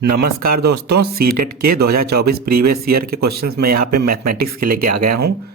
नमस्कार दोस्तों, सीटेट के 2024 प्रीवियस ईयर के क्वेश्चंस मैं यहाँ पे मैथमेटिक्स के लेके आ गया हूँ।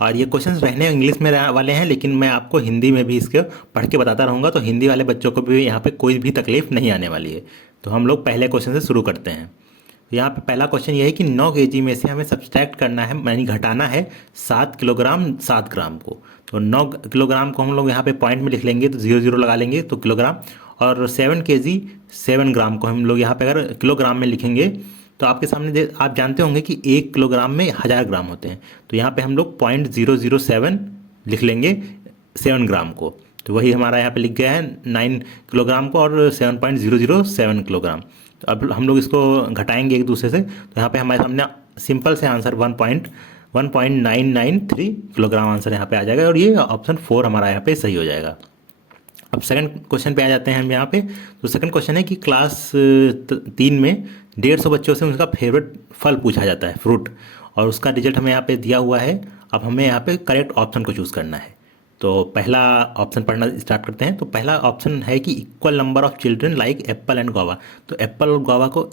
और ये क्वेश्चंस रहने इंग्लिश में वाले हैं, लेकिन मैं आपको हिंदी में भी इसके पढ़ के बताता रहूँगा, तो हिंदी वाले बच्चों को भी यहाँ पे कोई भी तकलीफ नहीं आने वाली है। तो हम लोग पहले क्वेश्चन से शुरू करते हैं। तो यहाँ पे पहला क्वेश्चन ये है कि 9 kg में से हमें सब्सट्रैक्ट करना है, यानी घटाना है 7 किलोग्राम 7 ग्राम को। तो 9 किलोग्राम को हम लोग यहाँ पे पॉइंट में लिख लेंगे, तो 0 0 लगा लेंगे तो किलोग्राम। और 7 kg 7 ग्राम को हम लोग यहाँ पे अगर किलोग्राम में लिखेंगे तो आपके सामने आप जानते होंगे कि 1 किलोग्राम में 1000 ग्राम होते हैं। तो यहाँ पे हम लोग 0.007 लिख लेंगे 7 ग्राम को। तो वही हमारा यहाँ पे लिख गया है 9 किलोग्राम को और 7.007 किलोग्राम। तो अब हम लोग इसको घटाएंगे एक दूसरे से, तो यहाँ पे हमारे सामने सिंपल से आंसर 1.993 किलोग्राम आंसर यहाँ पे आ जाएगा, और ये ऑप्शन 4 हमारा यहाँ पे सही हो जाएगा। अब सेकंड क्वेश्चन पे आ जाते हैं हम यहाँ पे। तो सेकंड क्वेश्चन है कि क्लास 3 में 150 बच्चों से उनका फेवरेट फल पूछा जाता है, फ्रूट, और उसका रिजल्ट हमें यहाँ पे दिया हुआ है। अब हमें यहाँ पे करेक्ट ऑप्शन को चूज़ करना है। तो पहला ऑप्शन पढ़ना स्टार्ट करते हैं। तो पहला ऑप्शन है कि equal number of children like Apple and Goa. तो एप्पल और गोवा को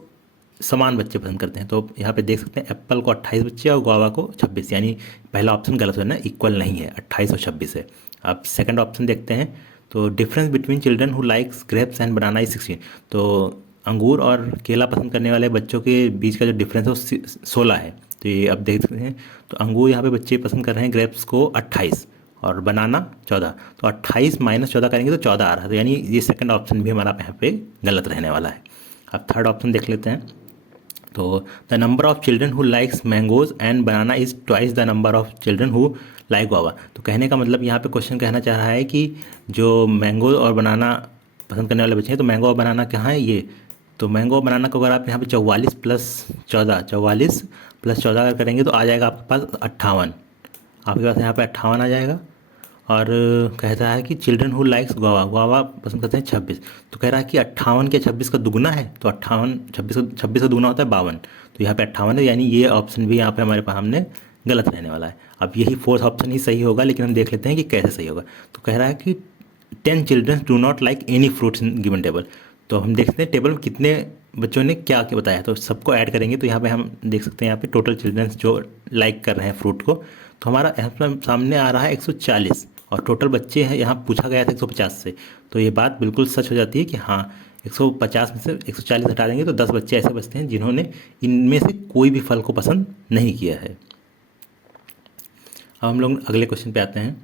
समान बच्चे पसंद करते हैं। तो यहाँ पे देख सकते हैं एप्पल को 28 बच्चे और गोवा को 26, यानी पहला ऑप्शन गलत हो ना, इक्वल नहीं है, 28 और 26 है। अब सेकंड ऑप्शन देखते हैं। तो difference between children who likes grapes and banana is 16। तो अंगूर और केला पसंद करने वाले बच्चों के बीच का जो डिफरेंस है वो 16 है। तो ये अब देख सकते हैं। तो अंगूर यहाँ पे बच्चे पसंद कर रहे हैं ग्रेप्स को 28 और बनाना 14। तो 28 माइनस 14 करेंगे तो 14 आ रहा है। तो यानी ये सेकंड ऑप्शन भी हमारा यहाँ पे गलत रहने वाला है। अब थर्ड ऑप्शन देख लेते हैं। तो the number of children who likes mangoes and banana is twice the number of children who like guava. तो कहने का मतलब यहाँ पे क्वेश्चन कहना चाह रहा है कि जो मैंगो और बनाना पसंद करने वाले बच्चे हैं, तो मैंगो और बनाना कहाँ है ये। तो मैंगो और बनाना को अगर आप यहाँ पे 44 प्लस 14 अगर करेंगे तो आ जाएगा आपके पास 58। आपके पास यहाँ पे 58 आ जाएगा। और कहता है कि children who likes guava, guava पसंद करते हैं 26। तो कह रहा है कि 58 के 26 का दुगना है, तो 58 26 का दुगना होता है 52। तो यहाँ पे 58 है, यानी ये ऑप्शन भी यहाँ पे हमारे पास हमने गलत रहने वाला है। अब यही फोर्थ ऑप्शन ही सही होगा, लेकिन हम देख लेते हैं कि कैसे सही होगा। तो कह रहा है कि 10 children do not like any fruits in given table. तो हम देखते हैं टेबल में कितने बच्चों ने क्या क्या बताया, तो सबको ऐड करेंगे तो यहाँ पे हम देख सकते हैं यहाँ पे टोटल चिल्ड्रंस जो लाइक कर रहे हैं फ्रूट को। तो हमारा यहाँ पे सामने आ रहा है 140, और टोटल बच्चे हैं यहाँ पूछा गया था 150 से। तो ये बात बिल्कुल सच हो जाती है कि हाँ 150 में से 140 हटा देंगे तो 10 बच्चे ऐसे बचते हैं जिन्होंने इनमें से कोई भी फल को पसंद नहीं किया है। अब हम लोग अगले क्वेश्चन पे आते हैं।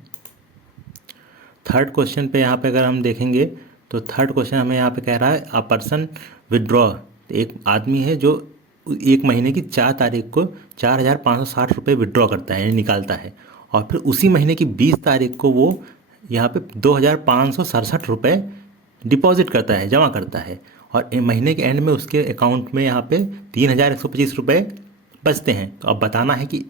थर्ड क्वेश्चन पे यहाँ पे अगर हम देखेंगे तो थर्ड क्वेश्चन हमें यहाँ पे कह रहा है अ पर्सन विदड्रॉ। एक आदमी है जो एक महीने की 4 तारीख को 4560 रुपये विदड्रॉ करता है, यानी निकालता है, और फिर उसी महीने की 20 तारीख को वो यहाँ पे 2567 रुपये डिपॉजिट करता है, जमा करता है, और महीने के एंड में उसके अकाउंट में यहाँ पे 3125 रुपये बचते हैं। तो अब बताना है कि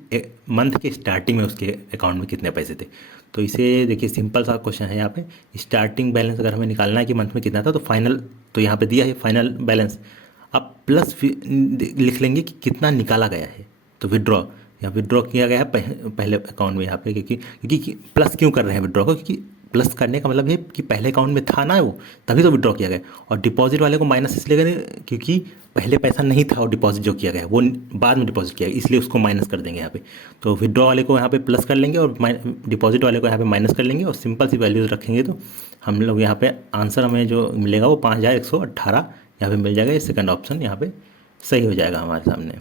मंथ के स्टार्टिंग में उसके अकाउंट में कितने पैसे थे। तो इसे देखिए सिंपल सा क्वेश्चन है। यहाँ पे स्टार्टिंग बैलेंस अगर हमें निकालना है कि मंथ में कितना था, तो फाइनल, तो यहाँ पे दिया है फाइनल बैलेंस। अब प्लस लिख लेंगे कि कितना निकाला गया है। तो विड्रॉ, यहाँ विड्रॉ किया गया है पहले अकाउंट में यहाँ पे, क्योंकि प्लस क्यों कर रहे हैं विड्रॉ को, क्योंकि प्लस करने का मतलब है कि पहले अकाउंट में था ना वो, तभी तो विड्रॉ किया गया। और डिपॉजिट वाले को माइनस इसलिए करें क्योंकि पहले पैसा नहीं था और डिपॉजिट जो किया गया वो बाद में डिपॉजिट किया गया, इसलिए उसको माइनस कर देंगे यहाँ पे। तो विड्रॉ वाले को यहाँ पे प्लस कर लेंगे और डिपॉजिट वाले को यहाँ पे माइनस कर लेंगे, और सिंपल सी वैल्यूज रखेंगे तो हम लोग यहाँ पे आंसर हमें जो मिलेगा वो 5118 यहाँ पे मिल जाएगा। ये सेकंड ऑप्शन यहाँ पे सही हो जाएगा हमारे सामने।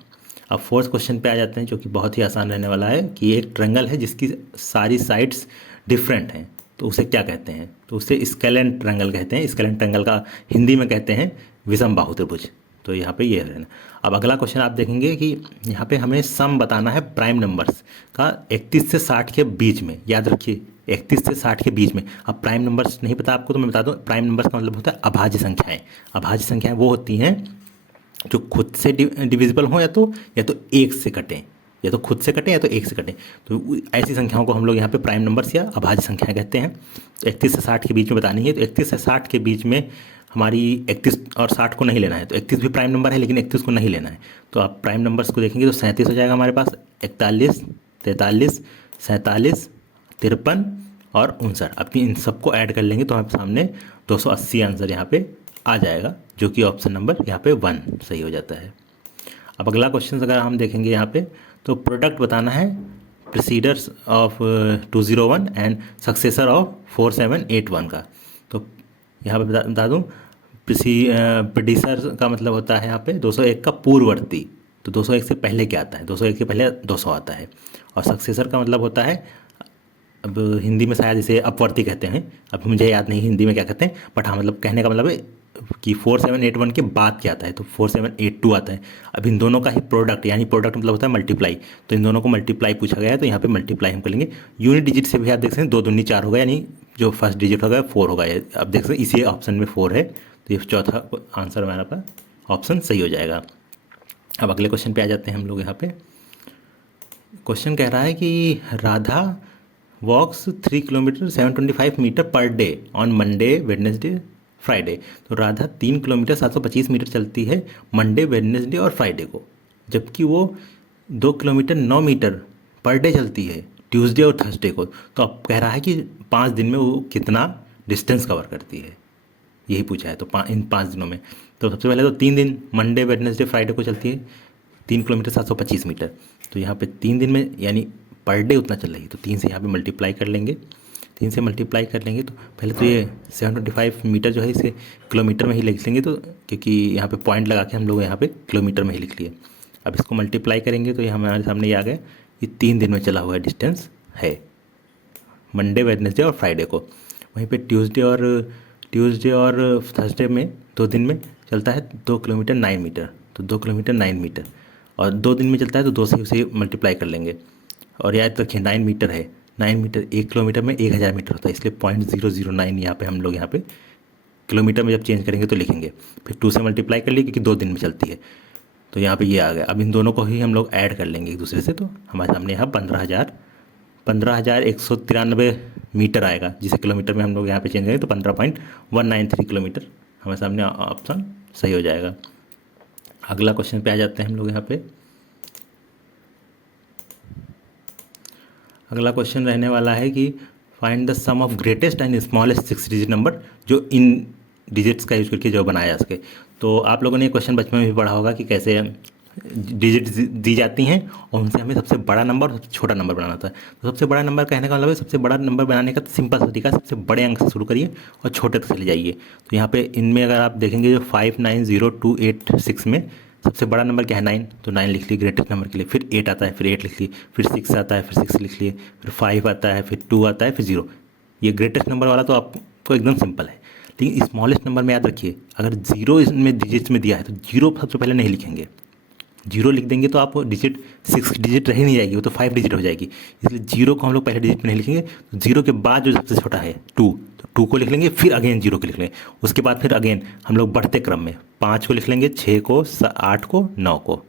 अब फोर्थ क्वेश्चन पे आ जाते हैं, जो कि बहुत ही आसान रहने वाला है कि एक ट्रायंगल है जिसकी सारी साइड्स डिफरेंट हैं, तो उसे क्या कहते हैं। तो उसे स्केलेन ट्रायंगल कहते हैं। स्केलेन ट्रायंगल का हिंदी में कहते हैं विषम बाहु त्रिभुज। तो यहाँ पे ये है। अब अगला क्वेश्चन आप देखेंगे कि यहाँ पे हमें सम बताना है प्राइम नंबर्स का 31 से 60 के बीच में। याद रखिए 31 से 60 के बीच में। अब प्राइम नंबर्स नहीं पता आपको तो मैं बता दूँ, प्राइम नंबर्स का मतलब होता है अभाज्य संख्याएँ। अभाज्य संख्याएँ वो होती हैं जो खुद से डिविजिबल हों, या तो एक से कटें, या तो खुद से कटें या तो एक से कटें। तो ऐसी संख्याओं को हम लोग यहाँ पे प्राइम नंबर्स या अभाज्य संख्याएं कहते हैं। तो 31 से 60 के बीच में बतानी है। तो 31 से 60 के बीच में हमारी 31 और 60 को नहीं लेना है। तो 31 भी प्राइम नंबर है, लेकिन 31 को नहीं लेना है। तो आप प्राइम नंबर्स को देखेंगे तो 37 हो जाएगा हमारे पास, 41, 43, 47, 53 और 59। अब इन सबको ऐड कर लेंगे तो हमारे सामने 280 आंसर यहाँ पे आ जाएगा, जो कि ऑप्शन नंबर यहाँ पे 1 सही हो जाता है। अब अगला क्वेश्चन अगर हम देखेंगे यहाँ पे, तो प्रोडक्ट बताना है प्रीसीडर्स ऑफ 201 एंड सक्सेसर ऑफ 4781 का। तो यहाँ पे बता दूँ, प्रीडिसर का मतलब होता है यहाँ पे 201 का पूर्ववर्ती। तो 201 से पहले क्या आता है? 201 के पहले 200 आता है। और सक्सेसर का मतलब होता है, अब हिंदी में शायद इसे अपवर्ती कहते हैं, अब मुझे याद नहीं हिंदी में क्या कहते हैं, बट हाँ मतलब कहने का मतलब है कि 4781 के बाद क्या आता है, तो 4782 आता है। अब इन दोनों का ही प्रोडक्ट, यानी प्रोडक्ट मतलब होता है मल्टीप्लाई, तो इन दोनों को मल्टीप्लाई पूछा गया है, तो यहाँ पे मल्टीप्लाई हम करेंगे। यूनिट डिजिट से भी आप देख सकते हैं, 2 दूनी 4 होगा, यानी जो फर्स्ट डिजिट होगा 4 होगा। अब देख सकते हैं इसी ऑप्शन में 4 है, तो ये चौथा आंसर हमारा पास ऑप्शन सही हो जाएगा। अब अगले क्वेश्चन पे आ जाते हैं हम लोग। यहाँ पे क्वेश्चन कह रहा है कि Radha walks 3 kilometre 725 metre per day on Monday Wednesday Friday. तो राधा 3 किलोमीटर 725 मीटर चलती है मंडे वेडनेसडे और फ्राइडे को, जबकि वो 2 किलोमीटर 9 मीटर पर डे चलती है ट्यूसडे और थर्सडे को। तो अब कह रहा है कि 5 दिन में वो कितना डिस्टेंस कवर करती है, यही पूछा है। तो इन 5 दिनों में, तो सबसे पहले तो 3 दिन मंडे वेडनेसडे फ्राइडे को चलती है 3 किलोमीटर 725 मीटर। तो यहाँ पे 3 दिन में यानी पर डे उतना चल रही है, तो 3 से यहाँ पे मल्टीप्लाई कर लेंगे। 3 से मल्टीप्लाई कर लेंगे तो पहले तो ये 725 मीटर जो है इसे किलोमीटर में ही लिख लेंगे, तो क्योंकि यहाँ पे पॉइंट लगा के हम लोग यहाँ पे किलोमीटर में ही लिख लिए। अब इसको मल्टीप्लाई करेंगे तो ये हमारे सामने ये आ गया, ये 3 दिन में चला हुआ डिस्टेंस है मंडे वेडनेसडे और फ्राइडे को। वहीं पे ट्यूसडे और थर्सडे में 2 दिन में चलता है 2 किलोमीटर 9 मीटर, तो 2 किलोमीटर 9 मीटर, और 2 दिन में चलता है तो 2 से उसे मल्टीप्लाई कर लेंगे। और याद रखिए 9 मीटर है, 9 मीटर 1 किलोमीटर में 1000 मीटर होता है, इसलिए 0.009 यहाँ पे हम लोग यहाँ पे किलोमीटर में जब चेंज करेंगे तो लिखेंगे। फिर 2 से मल्टीप्लाई कर लिए क्योंकि 2 दिन में चलती है, तो यहाँ पे ये आ गया। अब इन दोनों को ही हम लोग ऐड कर लेंगे एक दूसरे से, तो हमारे सामने यहाँ 15,193 मीटर आएगा, जिसे किलोमीटर में हम लोग यहाँ पे चेंज करेंगे तो 15.193 किलोमीटर हमारे सामने ऑप्शन सही हो जाएगा। अगला क्वेश्चन पे आ जाते हैं हम लोग। यहाँ पे अगला क्वेश्चन रहने वाला है कि find the sum of greatest and smallest 6 digit number जो इन डिजिट्स का यूज करके जो बनाया जा सके। तो आप लोगों ने क्वेश्चन बचपन में भी पढ़ा होगा कि कैसे डिजिट दी जाती हैं और उनसे हमें सबसे बड़ा नंबर और सबसे छोटा नंबर बनाना होता है। तो सबसे बड़ा नंबर कहने का मतलब है, सबसे बड़ा नंबर बनाने का सिंपल सा तरीका, सबसे बड़े अंक से शुरू करिए और छोटे तक चले जाइए। तो यहाँ पे इनमें अगर आप देखेंगे जो 590,286 में सबसे बड़ा नंबर क्या है 9, तो 9 लिख लिए ग्रेटेस्ट नंबर के लिए। फिर 8 आता है, फिर 8 लिख लिए, फिर 6 आता है, फिर 6 लिख लिए, फिर 5 आता है, फिर 2 आता है, फिर 0। ये ग्रेटेस्ट नंबर वाला तो आपको एकदम सिंपल है। लेकिन स्मॉलेस्ट नंबर में याद रखिए, अगर 0 इसमें डिजिट्स में दिया है तो 0 सबसे पहले नहीं लिखेंगे। 0 लिख देंगे तो आप डिजिट 6 डिजिट रह नहीं जाएगी, वो तो 5 डिजिट हो जाएगी। इसलिए 0 को हम लोग पहले डिजिट में नहीं लिखेंगे। तो 0 के बाद जो सबसे छोटा है 2, तो 2 को लिख लेंगे, फिर अगेन 0 को लिख लेंगे। उसके बाद फिर अगेन हम लोग बढ़ते क्रम में 5 को लिख लेंगे, 6 को, 8 को, 9 को,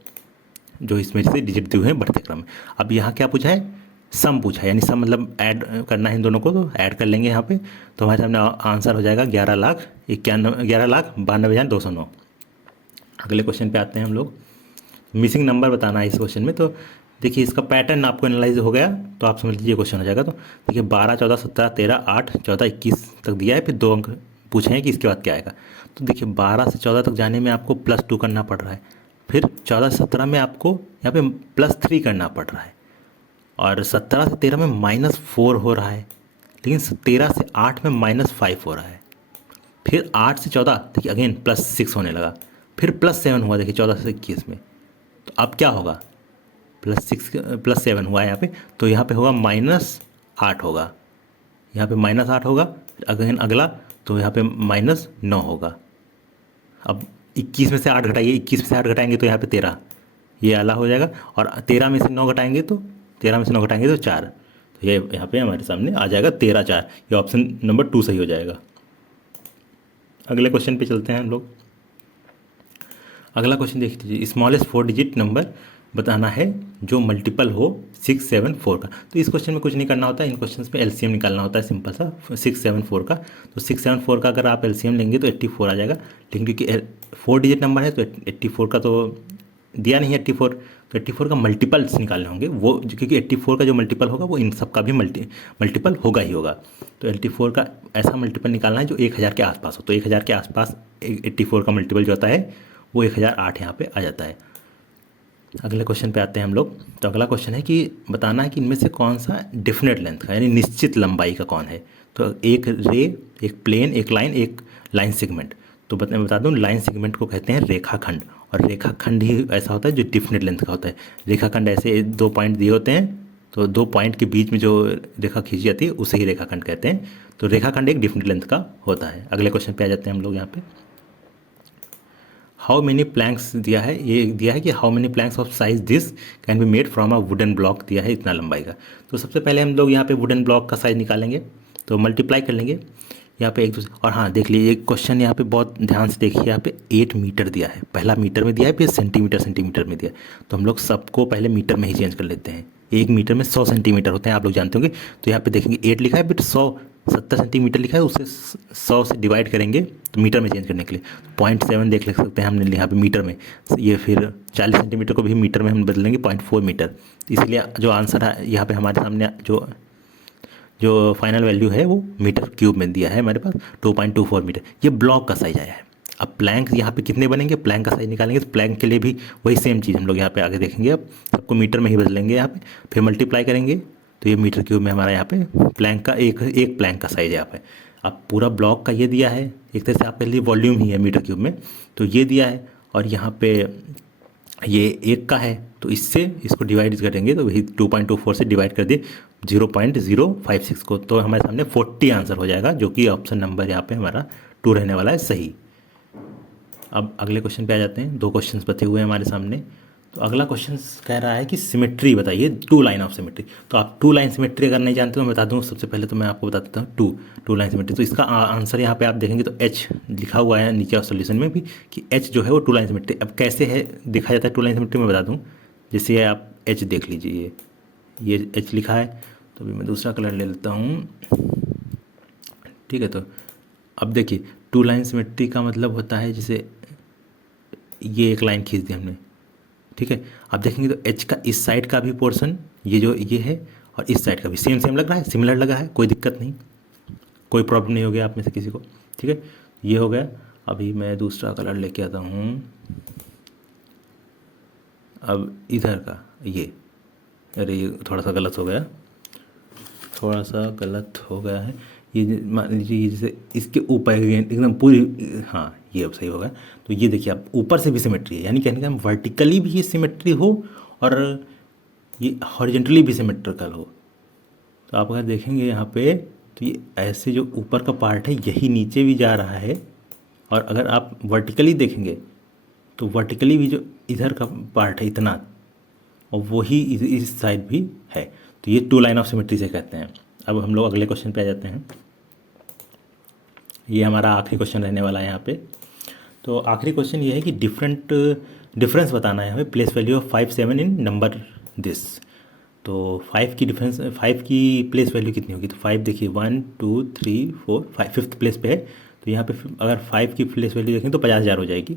जो इसमें से डिजिट दिए हुए हैं बढ़ते क्रम में। अब यहाँ क्या पूछा है? सम पूछा है, यानी सम मतलब ऐड करना है इन दोनों को, तो ऐड कर लेंगे यहाँ पे। तो हमारे सामने आंसर हो जाएगा 11,92,209। अगले क्वेश्चन पे आते हैं हम लोग। मिसिंग नंबर बताना है इस क्वेश्चन में। तो देखिए इसका पैटर्न आपको एनालाइज हो गया तो आप समझ लीजिए क्वेश्चन हो जाएगा। तो देखिए 12, 14, 17, 13, 8, 14, 21 तक दिया है, फिर 2 अंक पूछे हैं कि इसके बाद क्या आएगा। तो देखिए 12 से 14 तक जाने में आपको +2 करना पड़ रहा है, फिर 14 से 17 में आपको यहाँ पे +3 करना पड़ रहा है, और 17 से 13 में -4 हो रहा है, लेकिन 13 से 8 में -5 हो रहा है। फिर 8 से 14 देखिए अगेन +6 होने लगा, फिर +7 हुआ देखिए 14 से 21 में। तो अब क्या होगा? +7 हुआ है यहाँ पे, तो यहाँ पे होगा -8 होगा, यहाँ पे -8 होगा। अगेन अगला तो यहाँ पे -9 होगा। अब 21 में से 8 घटाइए, 21 में से 8 घटाएंगे तो यहाँ पे 13, ये आला हो जाएगा। और 13 में से 9 घटाएंगे तो 4, तो ये यहाँ पे हमारे सामने आ जाएगा 13, 4। ये ऑप्शन नंबर 2 सही हो जाएगा। अगले क्वेश्चन पे चलते हैं हम लोग। अगला क्वेश्चन देख लीजिए, स्मॉलेस्ट 4 डिजिट नंबर बताना है जो मल्टीपल हो 6, 7, 4 का। तो इस क्वेश्चन में कुछ नहीं करना होता है, इन क्वेश्चंस में एलसीएम निकालना होता है सिंपल सा 6, 7, 4 का। तो 6, 7, 4 का अगर आप एलसीएम लेंगे तो 84 आ जाएगा, लेकिन क्योंकि 4 डिजिट नंबर है तो 84 का तो दिया नहीं है 84, तो 84 का मल्टीपल्स निकालने होंगे वो, क्योंकि 84 का जो मल्टीपल होगा वो इन सब का भी मल्टीपल होगा ही होगा। तो 84 का ऐसा मल्टीपल निकालना है जो 1000 के आसपास हो। तो 1000 के आसपास 84 का मल्टीपल जो आता है वो 1008 यहाँ पे आ जाता है। अगले क्वेश्चन पे आते हैं हम लोग। तो अगला क्वेश्चन है कि बताना है कि इनमें से कौन सा डेफिनेट लेंथ का यानी निश्चित लंबाई का कौन है। तो एक रे, एक प्लेन, एक लाइन, एक लाइन सेगमेंट। तो बता दूं लाइन सेगमेंट को कहते हैं रेखाखंड, और रेखाखंड ही ऐसा होता है जो डेफिनेट लेंथ का होता है। रेखाखंड ऐसे 2 पॉइंट दिए होते हैं, तो 2 पॉइंट के बीच में जो रेखा खींची जाती है उसे ही रेखाखंड कहते हैं। तो रेखाखंड एक डेफिनेट लेंथ का होता है। अगले क्वेश्चन पे आ जाते हैं हम लोग यहाँ पे। हाउ मेनी प्लैंक्स दिया है, ये दिया है कि how many planks of size this can be made from a wooden block दिया है इतना लंबाई का। तो सबसे पहले हम लोग यहाँ पे वुडन ब्लॉक का साइज निकालेंगे, तो मल्टीप्लाई कर लेंगे यहाँ पे एक दूसरे। और हाँ देख लीजिए एक क्वेश्चन यहाँ पे बहुत ध्यान से देखिए, यहाँ पे 8 मीटर दिया है, पहला मीटर में दिया है, फिर सेंटीमीटर में दिया है। तो हम लोग सबको पहले मीटर में ही चेंज कर लेते हैं। 1 मीटर में 100 सेंटीमीटर होते हैं, आप लोग जानते होंगे। तो यहाँ पे देखेंगे 8 लिखा है, फिर 170 सेंटीमीटर लिखा है, उसे 100 से डिवाइड करेंगे तो मीटर में चेंज करने के लिए 0.7 देख सकते हैं हमने यहाँ पे मीटर में। ये फिर 40 सेंटीमीटर को भी मीटर में हम बदलेंगे 0.4 मीटर। इसलिए जो आंसर है यहाँ पे हमारे सामने जो फाइनल वैल्यू है वो मीटर क्यूब में दिया है हमारे पास 2.24 मीटर। ये ब्लॉक का साइज आया है। अब प्लैंक यहाँ पे कितने बनेंगे, प्लैंक का साइज निकालेंगे तो प्लैंक के लिए भी वही सेम चीज़ हम लोग यहाँ पे आगे देखेंगे। अब सबको मीटर में ही बदलेंगे यहाँ पे, फिर मल्टीप्लाई करेंगे तो ये मीटर क्यूब में हमारा यहाँ पे प्लैंक का एक प्लैंक का साइज है यहाँ पे। अब पूरा ब्लॉक का ये दिया है, एक तरह से आपके लिए वॉल्यूम ही है मीटर क्यूब में, तो ये दिया है। और यहाँ पे ये 1 का है, तो इससे इसको डिवाइड करेंगे तो वही 2.24 से डिवाइड कर दिए 0.056 को, तो हमारे सामने 40 आंसर हो जाएगा, जो कि ऑप्शन नंबर यहाँ पे हमारा 2 रहने वाला है सही। अब अगले क्वेश्चन पे आ जाते हैं। 2 क्वेश्चंस बचे हुए हैं हमारे सामने। तो अगला क्वेश्चन कह रहा है कि सिमेट्री बताइए, 2 लाइन ऑफ सिमेट्री। तो आप 2 लाइन सिमेट्री अगर नहीं जानते तो मैं बता दूँ। सबसे पहले तो मैं आपको बता देता हूँ 2 लाइन सिमेट्री। तो इसका आंसर यहाँ पे आप देखेंगे तो H लिखा हुआ है नीचे सॉल्यूशन में भी कि H जो है वो 2 लाइन सिमेट्री। अब कैसे है देखा जाता है 2 लाइन सिमेट्री मैं बता दूँ। जैसे आप H देख लीजिए, ये H लिखा है, तो अभी मैं दूसरा कलर ले लेता हूँ, ठीक है। तो अब देखिए 2 लाइन सिमेट्री का मतलब होता है जैसे ये एक लाइन खींच दी हमने, ठीक है। आप देखेंगे तो H का इस साइड का भी पोर्शन ये जो ये है और इस साइड का भी सेम लग रहा है, सिमिलर लगा है, कोई दिक्कत नहीं, कोई प्रॉब्लम नहीं हो गया आप में से किसी को, ठीक है। ये हो गया। अभी मैं दूसरा कलर लेके आता हूँ। अब इधर का ये, अरे ये थोड़ा सा गलत हो गया है। ये मान लीजिए ये जैसे इसके ऊपर एकदम पूरी, हाँ ये अब सही होगा। तो ये देखिए आप ऊपर से भी सिमेट्री है, यानी कहने का वर्टिकली भी ये सिमेट्री हो और ये हॉरिजॉन्टली भी सिमेट्रिकल हो। तो आप अगर देखेंगे यहाँ पे तो ये ऐसे जो ऊपर का पार्ट है यही नीचे भी जा रहा है, और अगर आप वर्टिकली देखेंगे तो वर्टिकली भी जो इधर का पार्ट है इतना, और वही इस साइड भी है। तो ये 2 लाइन ऑफ सिमेट्री से कहते हैं। अब हम लोग अगले क्वेश्चन पे आ जाते हैं। ये हमारा आखिरी क्वेश्चन रहने वाला है यहाँ पे। तो आखिरी क्वेश्चन ये है कि डिफरेंस बताना है हमें, place value of 5 7 in number this. तो 5 की प्लेस वैल्यू कितनी होगी। तो 5 देखिए 1 2 3 4 5 5th प्लेस पे है। तो यहाँ पे अगर 5 की प्लेस वैल्यू देखें तो 50,000 हो जाएगी।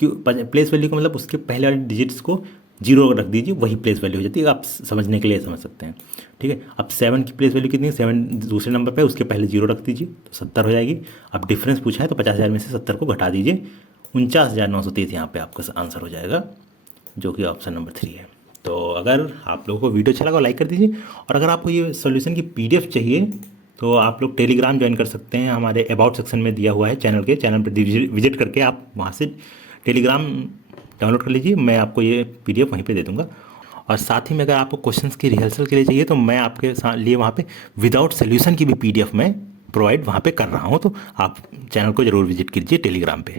क्यों प्लेस वैल्यू का मतलब उसके पहले वाले डिजिट्स को 0 रख दीजिए, वही प्लेस वैल्यू हो जाती है। आप समझने के लिए समझ सकते हैं, ठीक है। अब 7 की प्लेस वैल्यू कितनी है, 7 दूसरे नंबर पे, उसके पहले 0 रख दीजिए तो 70 हो जाएगी। अब डिफरेंस पूछा है तो 50,000 में से 70 को घटा दीजिए, 49,930 यहाँ पे आपका आंसर हो जाएगा, जो कि ऑप्शन नंबर 3 है। तो अगर आप लोगों को वीडियो अच्छा लगा लाइक कर दीजिए, और अगर आपको ये सॉल्यूशन की PDF चाहिए तो आप लोग टेलीग्राम ज्वाइन कर सकते हैं। हमारे अबाउट सेक्शन में दिया हुआ है, चैनल पर विजिट करके आप वहाँ से टेलीग्राम डाउनलोड कर लीजिए। मैं आपको ये PDF वहीं पे दे दूंगा। और साथ ही में अगर आपको क्वेश्चंस की रिहर्सल के लिए चाहिए तो मैं आपके लिए वहाँ पे विदाउट सोल्यूशन की भी PDF मैं प्रोवाइड वहाँ पे कर रहा हूँ। तो आप चैनल को ज़रूर विजिट कीजिए टेलीग्राम पे।